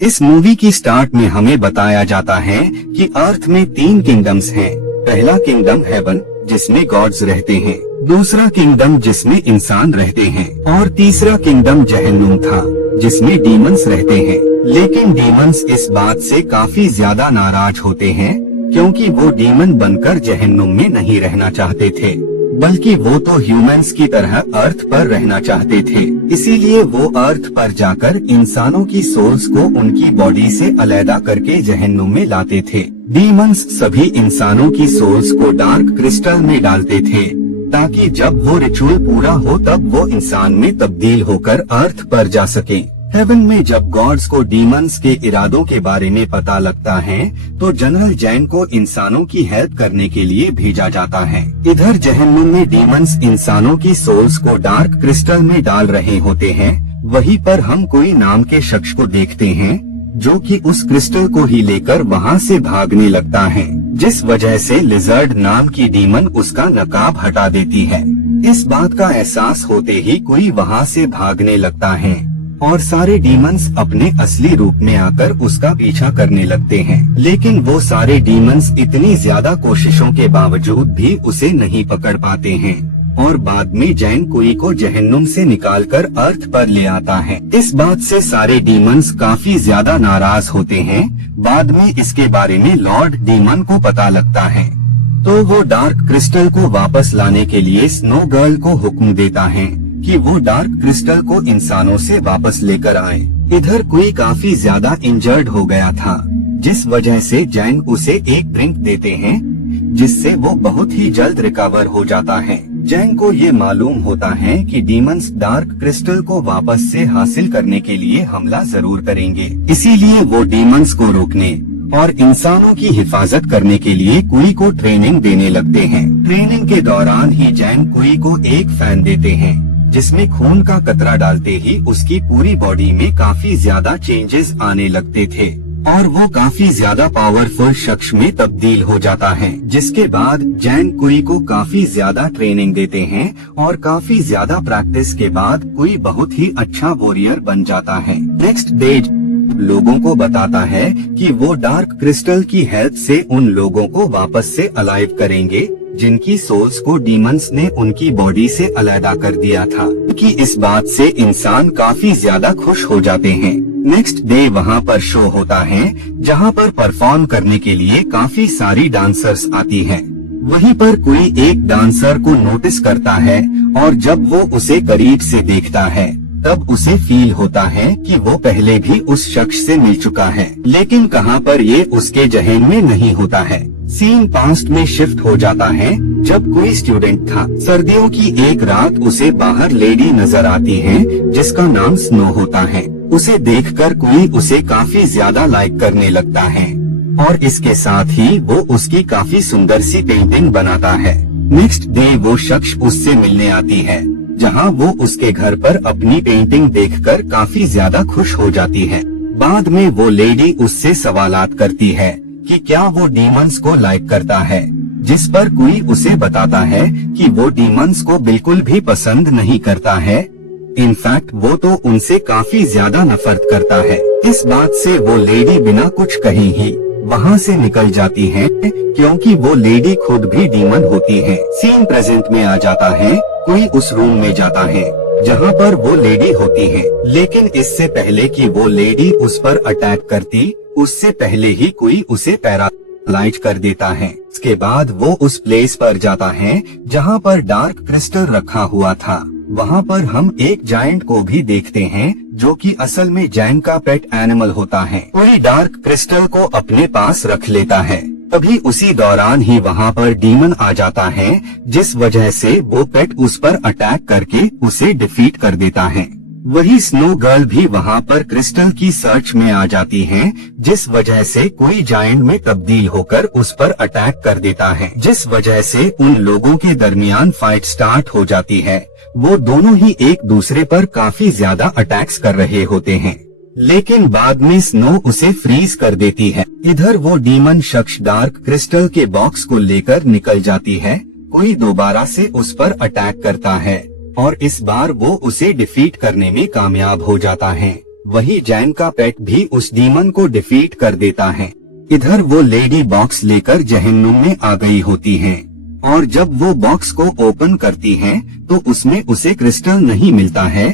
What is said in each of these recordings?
इस मूवी की स्टार्ट में हमें बताया जाता है कि अर्थ में 3 किंगडम्स हैं। पहला किंगडम हेवन, जिसमें गॉड्स रहते हैं, दूसरा किंगडम जिसमें इंसान रहते हैं, और तीसरा किंगडम जहन्नुम था, जिसमें डीमंस रहते हैं। लेकिन डीमंस इस बात से काफी ज्यादा नाराज होते हैं, क्योंकि वो डीमन बनकर जहन्नुम में नहीं रहना चाहते थे, बल्कि वो तो ह्यूमंस की तरह अर्थ पर रहना चाहते थे। इसीलिए वो अर्थ पर जाकर इंसानों की सोल्स को उनकी बॉडी से अलग करके जहन्नुम में लाते थे। डीमंस सभी इंसानों की सोल्स को डार्क क्रिस्टल में डालते थे, ताकि जब वो रिचुअल पूरा हो तब वो इंसान में तब्दील होकर अर्थ पर जा सके। हेवन में जब गॉड्स को डीमंस के इरादों के बारे में पता लगता है, तो जनरल जैन को इंसानों की हेल्प करने के लिए भेजा जाता है। इधर जहन्नुम में डीमंस इंसानों की सोल्स को डार्क क्रिस्टल में डाल रहे होते हैं। वहीं पर हम कोई नाम के शख्स को देखते हैं, जो कि उस क्रिस्टल को ही लेकर वहां से भागने लगता है, जिस वजह से लिजर्ड नाम की डीमन उसका नकाब हटा देती है। इस बात का एहसास होते ही कोई वहां से भागने लगता है और सारे डीमंस अपने असली रूप में आकर उसका पीछा करने लगते हैं। लेकिन वो सारे डीमंस इतनी ज्यादा कोशिशों के बावजूद भी उसे नहीं पकड़ पाते हैं, और बाद में जैन कुई को जहन्नुम से निकालकर अर्थ पर ले आता है। इस बात से सारे डीमंस काफी ज्यादा नाराज होते हैं। बाद में इसके बारे में लॉर्ड डीमन को पता लगता है, तो वो डार्क क्रिस्टल को वापस लाने के लिए स्नो गर्ल को हुक्म देता है कि वो डार्क क्रिस्टल को इंसानों से वापस लेकर आए। इधर कोई काफी ज्यादा इंजर्ड हो गया था, जिस वजह से जैन उसे एक ड्रिंक देते हैं, जिससे वो बहुत ही जल्द रिकवर हो जाता है। जैन को ये मालूम होता है कि डीमंस डार्क क्रिस्टल को वापस से हासिल करने के लिए हमला जरूर करेंगे। इसीलिए वो डीमंस को रोकने और इंसानों की हिफाजत करने के लिए कुई को ट्रेनिंग देने लगते हैं। ट्रेनिंग के दौरान ही जैन कुई को एक फैन देते हैं, जिसमें खून का कतरा डालते ही उसकी पूरी बॉडी में काफी ज्यादा चेंजेस आने लगते थे, और वो काफी ज्यादा पावरफुल शख्स में तब्दील हो जाता है। जिसके बाद जैन कुई को काफी ज्यादा ट्रेनिंग देते हैं, और काफी ज्यादा प्रैक्टिस के बाद कुई बहुत ही अच्छा वॉरियर बन जाता है। नेक्स्ट डे लोगों को बताता है कि वो डार्क क्रिस्टल की हेल्प से उन लोगों को वापस से अलाइव करेंगे, जिनकी सोल्स को डीमंस ने उनकी बॉडी से अलग कर दिया था। कि इस बात से इंसान काफी ज्यादा खुश हो जाते हैं। नेक्स्ट डे वहाँ पर शो होता है, जहाँ पर परफॉर्म करने के लिए काफी सारी डांसर्स आती हैं। वहीं पर कोई एक डांसर को नोटिस करता है, और जब वो उसे करीब से देखता है, तब उसे फील होता है कि वो पहले भी उस शख्स से मिल चुका है। लेकिन कहाँ पर ये उसके जहन में नहीं होता है। सीन पास्ट में शिफ्ट हो जाता है, जब कोई स्टूडेंट था। सर्दियों की एक रात उसे बाहर लेडी नजर आती है, जिसका नाम स्नो होता है। उसे देखकर कोई उसे काफी ज्यादा लाइक करने लगता है, और इसके साथ ही वो उसकी काफी सुंदर सी पेंटिंग बनाता है। नेक्स्ट डे वो शख्स उससे मिलने आती है, जहां वो उसके घर पर अपनी पेंटिंग देखकर काफी ज्यादा खुश हो जाती है। बाद में वो लेडी उससे सवालात करती है कि क्या वो डीमंस को लाइक करता है, जिस पर कोई उसे बताता है कि वो डीमंस को बिल्कुल भी पसंद नहीं करता है। इनफैक्ट वो तो उनसे काफी ज्यादा नफरत करता है। इस बात से वो लेडी बिना कुछ कहे ही वहाँ से निकल जाती है, क्योंकि वो लेडी खुद भी डीमन होती है। सीन प्रेजेंट में आ जाता है। कोई उस रूम में जाता है जहाँ पर वो लेडी होती है, लेकिन इससे पहले कि वो लेडी उस पर अटैक करती, उससे पहले ही कोई उसे पैरालाइज कर देता है। इसके बाद वो उस प्लेस पर जाता है जहाँ पर डार्क क्रिस्टल रखा हुआ था। वहाँ पर हम एक जायंट को भी देखते हैं, जो कि असल में जैन का पेट एनिमल होता है। पूरी डार्क क्रिस्टल को अपने पास रख लेता है। तभी उसी दौरान ही वहाँ पर डीमन आ जाता है, जिस वजह से वो पेट उस पर अटैक करके उसे डिफीट कर देता है। वही स्नो गर्ल भी वहाँ पर क्रिस्टल की सर्च में आ जाती है, जिस वजह से कोई जायंट में तब्दील होकर उस पर अटैक कर देता है, जिस वजह से उन लोगों के दरमियान फाइट स्टार्ट हो जाती है। वो दोनों ही एक दूसरे पर काफी ज्यादा अटैक्स कर रहे होते हैं, लेकिन बाद में स्नो उसे फ्रीज कर देती है। इधर वो डीमन शख्स डार्क क्रिस्टल के बॉक्स को लेकर निकल जाती है। कोई दोबारा से उस पर अटैक करता है, और इस बार वो उसे डिफीट करने में कामयाब हो जाता है। वही जैन का पेट भी उस डीमन को डिफीट कर देता है। इधर वो लेडी बॉक्स लेकर जहन्नुम में आ गई होती है और जब वो बॉक्स को ओपन करती है तो उसमें उसे क्रिस्टल नहीं मिलता है।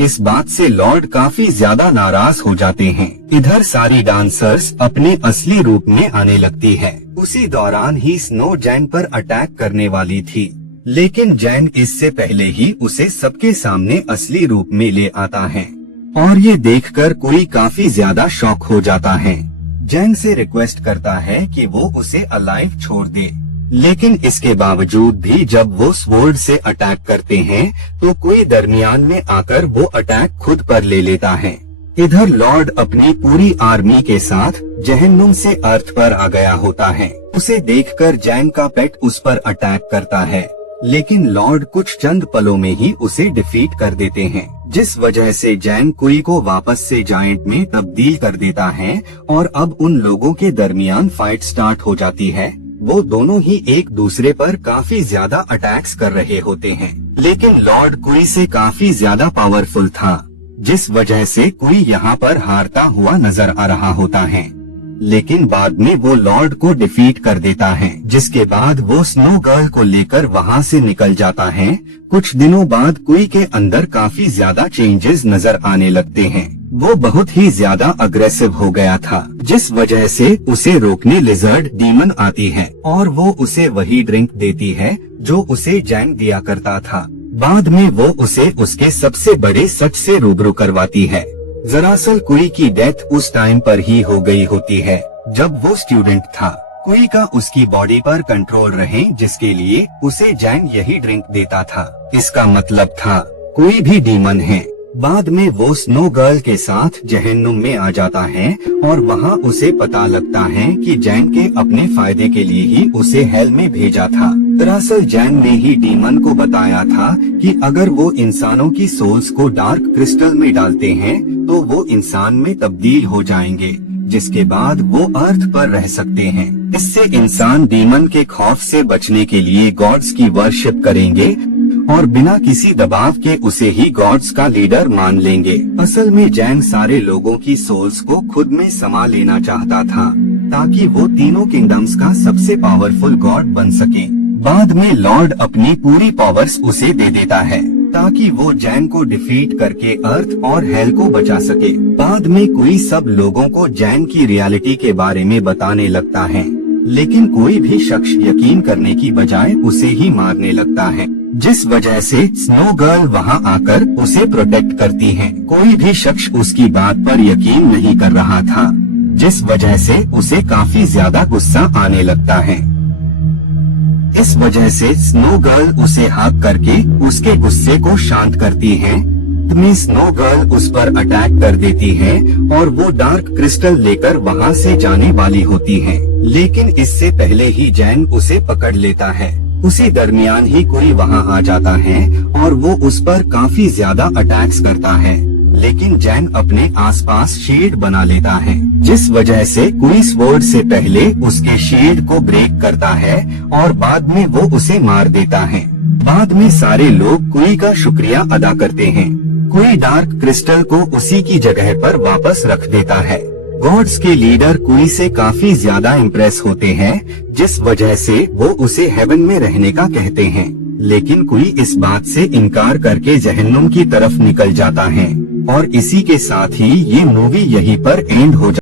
इस बात से लॉर्ड काफी ज्यादा नाराज हो जाते हैं। इधर सारी डांसर्स अपने असली रूप में आने लगती है। उसी दौरान ही स्नो जैन पर अटैक करने वाली थी, लेकिन जैन इससे पहले ही उसे सबके सामने असली रूप में ले आता है और ये देखकर कोई काफी ज्यादा शॉक हो जाता है। जैन से रिक्वेस्ट करता है कि वो उसे अलाइव छोड़ दे, लेकिन इसके बावजूद भी जब वो स्वॉर्ड से अटैक करते हैं तो कोई दरमियान में आकर वो अटैक खुद पर ले लेता है। इधर लॉर्ड अपनी पूरी आर्मी के साथ जहन्नुम से अर्थ पर आ गया होता है। उसे देखकर जैन का पेट उस पर अटैक करता है, लेकिन लॉर्ड कुछ चंद पलों में ही उसे डिफीट कर देते हैं, जिस वजह से जैन कुई को वापस से जायंट में तब्दील कर देता है और अब उन लोगों के दरमियान फाइट स्टार्ट हो जाती है। वो दोनों ही एक दूसरे पर काफी ज्यादा अटैक्स कर रहे होते हैं, लेकिन लॉर्ड कुई से काफी ज्यादा पावरफुल था, जिस वजह से कुई यहाँ पर हारता हुआ नजर आ रहा होता है। लेकिन बाद में वो लॉर्ड को डिफीट कर देता है, जिसके बाद वो स्नो गर्ल को लेकर वहाँ से निकल जाता है। कुछ दिनों बाद कुई के अंदर काफी ज्यादा चेंजेस नजर आने लगते हैं। वो बहुत ही ज्यादा अग्रेसिव हो गया था, जिस वजह से उसे रोकने लिजर्ड डीमन आती है और वो उसे वही ड्रिंक देती है जो उसे जैन दिया करता था। बाद में वो उसे उसके सबसे बड़े सच से रूबरू करवाती है। दरअसल कुई की डेथ उस टाइम पर ही हो गई होती है जब वो स्टूडेंट था। कुई का उसकी बॉडी पर कंट्रोल रहे, जिसके लिए उसे जैन यही ड्रिंक देता था। इसका मतलब था कुई भी डीमन है। बाद में वो स्नो गर्ल के साथ जहन्नुम में आ जाता है और वहाँ उसे पता लगता है कि जैन के अपने फायदे के लिए ही उसे हेल में भेजा था। दरअसल जैन ने ही डीमन को बताया था कि अगर वो इंसानों की सोल्स को डार्क क्रिस्टल में डालते हैं तो वो इंसान में तब्दील हो जाएंगे, जिसके बाद वो अर्थ पर रह सकते हैं। इससे इंसान डीमन के खौफ से बचने के लिए गॉड्स की वर्शिप करेंगे और बिना किसी दबाव के उसे ही गॉड्स का लीडर मान लेंगे। असल में जैन सारे लोगों की सोल्स को खुद में समा लेना चाहता था ताकि वो तीनों किंगडम्स का सबसे पावरफुल गॉड बन सके। बाद में लॉर्ड अपनी पूरी पावर्स उसे दे देता है ताकि वो जैन को डिफीट करके अर्थ और हेल को बचा सके। बाद में कोई सब लोगों को जैन की रियलिटी के बारे में बताने लगता है, लेकिन कोई भी शख्स यकीन करने की बजाय उसे ही मारने लगता है, जिस वजह से स्नो गर्ल वहां आकर उसे प्रोटेक्ट करती है। कोई भी शख्स उसकी बात पर यकीन नहीं कर रहा था, जिस वजह से उसे काफी ज्यादा गुस्सा आने लगता है। इस वजह से स्नो गर्ल उसे हाक करके उसके गुस्से को शांत करती है। में स्नो गर्ल उस पर अटैक कर देती है और वो डार्क क्रिस्टल लेकर वहां से जाने वाली होती है, लेकिन इससे पहले ही जैन उसे पकड़ लेता है। उसी दरमियान ही कोई वहां आ जाता है और वो उस पर काफी ज्यादा अटैक्स करता है, लेकिन जैन अपने आसपास शील्ड बना लेता है, जिस वजह से कोई स्वॉर्ड से पहले उसके शील्ड को ब्रेक करता है और बाद में वो उसे मार देता है। बाद में सारे लोग कुई का शुक्रिया अदा करते हैं। कुई डार्क क्रिस्टल को उसी की जगह पर वापस रख देता है। गॉड्स के लीडर कुई से काफी ज्यादा इम्प्रेस होते हैं, जिस वजह से वो उसे हेवन में रहने का कहते हैं, लेकिन कुई इस बात से इनकार करके जहन्नुम की तरफ निकल जाता है। और इसी के साथ ही ये मूवी यहीं पर एंड हो जाती है।